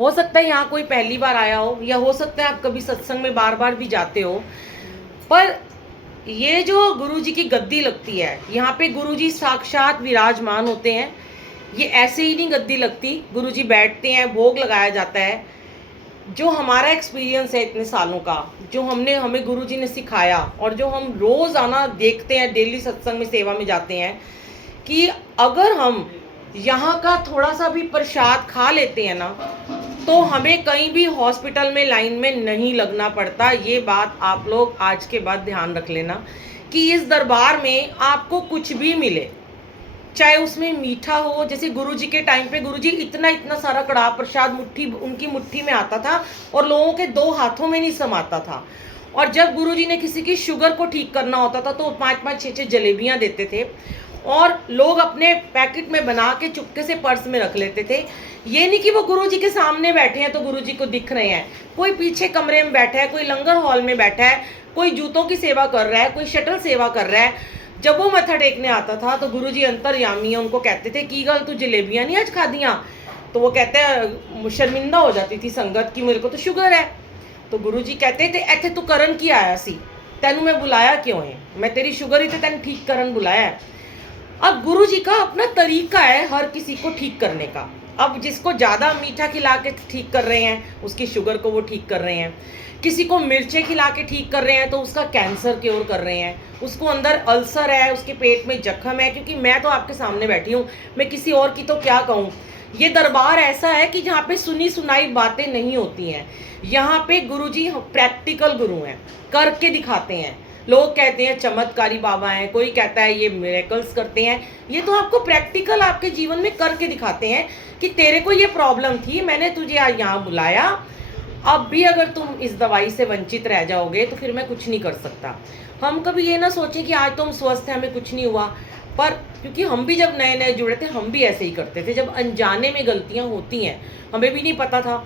हो सकता है यहाँ कोई पहली बार आया हो, या हो सकता है आप कभी सत्संग में बार बार भी जाते हो, पर ये जो गुरुजी की गद्दी लगती है, यहाँ पे गुरुजी साक्षात विराजमान होते हैं। ये ऐसे ही नहीं गद्दी लगती, गुरुजी बैठते हैं, भोग लगाया जाता है। जो हमारा एक्सपीरियंस है इतने सालों का, जो हमें गुरुजी ने सिखाया, और जो हम रोज आना देखते हैं, डेली सत्संग में सेवा में जाते हैं, कि अगर हम यहाँ का थोड़ा सा भी प्रसाद खा लेते हैं ना, तो हमें कहीं भी हॉस्पिटल में लाइन में नहीं लगना पड़ता। ये बात आप लोग आज के बाद ध्यान रख लेना, कि इस दरबार में आपको कुछ भी मिले, चाहे उसमें मीठा हो। जैसे गुरुजी के टाइम पे गुरुजी इतना इतना सारा कड़ाह प्रसाद उनकी मुट्ठी में आता था, और लोगों के 2 हाथों में नहीं समाता था। और जब गुरुजी ने किसी की शुगर को ठीक करना होता था, तो 5-5 6-6 जलेबियां देते थे, और लोग अपने पैकेट में बना के चुपके से पर्स में रख लेते थे। ये नहीं कि वो गुरुजी के सामने बैठे हैं तो गुरुजी को दिख रहे हैं, कोई पीछे कमरे में बैठा है, कोई लंगर हॉल में बैठा है, कोई जूतों की सेवा कर रहा है, कोई शटल सेवा कर रहा है। जब वो मत्था टेकने आता था तो गुरुजी अंतर्यामी है, उनको कहते थे की गल तू जलेबियां नहीं आज खा दियां? तो वो कहते हैं, शर्मिंदा हो जाती थी संगत की, मेरे को तो शुगर है। तो गुरुजी कहते थे इत्थे तू करन की आया सी, तेनू मैं बुलाया क्यों है? मैं तेरी शुगर ही तो तेन ठीक करन बुलाया है। अब गुरुजी का अपना तरीका है हर किसी को ठीक करने का। अब जिसको ज़्यादा मीठा खिला के ठीक कर रहे हैं, उसकी शुगर को वो ठीक कर रहे हैं। किसी को मिर्चें खिला के ठीक कर रहे हैं, तो उसका कैंसर क्योर कर रहे हैं। उसको अंदर अल्सर है, उसके पेट में जख्म है, क्योंकि मैं तो आपके सामने बैठी हूँ, मैं किसी और की तो क्या कहूँ। ये दरबार ऐसा है कि जहाँ पे सुनी सुनाई बातें नहीं होती हैं। यहाँ पे गुरुजी प्रैक्टिकल गुरु हैं, करके दिखाते हैं। लोग कहते हैं चमत्कारी बाबा हैं, कोई कहता है ये मिरेकल्स करते हैं। ये तो आपको प्रैक्टिकल आपके जीवन में करके दिखाते हैं कि तेरे को ये प्रॉब्लम थी, मैंने तुझे आज यहाँ बुलाया, अब भी अगर तुम इस दवाई से वंचित रह जाओगे तो फिर मैं कुछ नहीं कर सकता। हम कभी ये ना सोचें कि आज तो हम स्वस्थ हैं, हमें कुछ नहीं हुआ। पर क्योंकि हम भी जब नए नए जुड़े थे, हम भी ऐसे ही करते थे। जब अनजाने में गलतियाँ होती हैं, हमें भी नहीं पता था,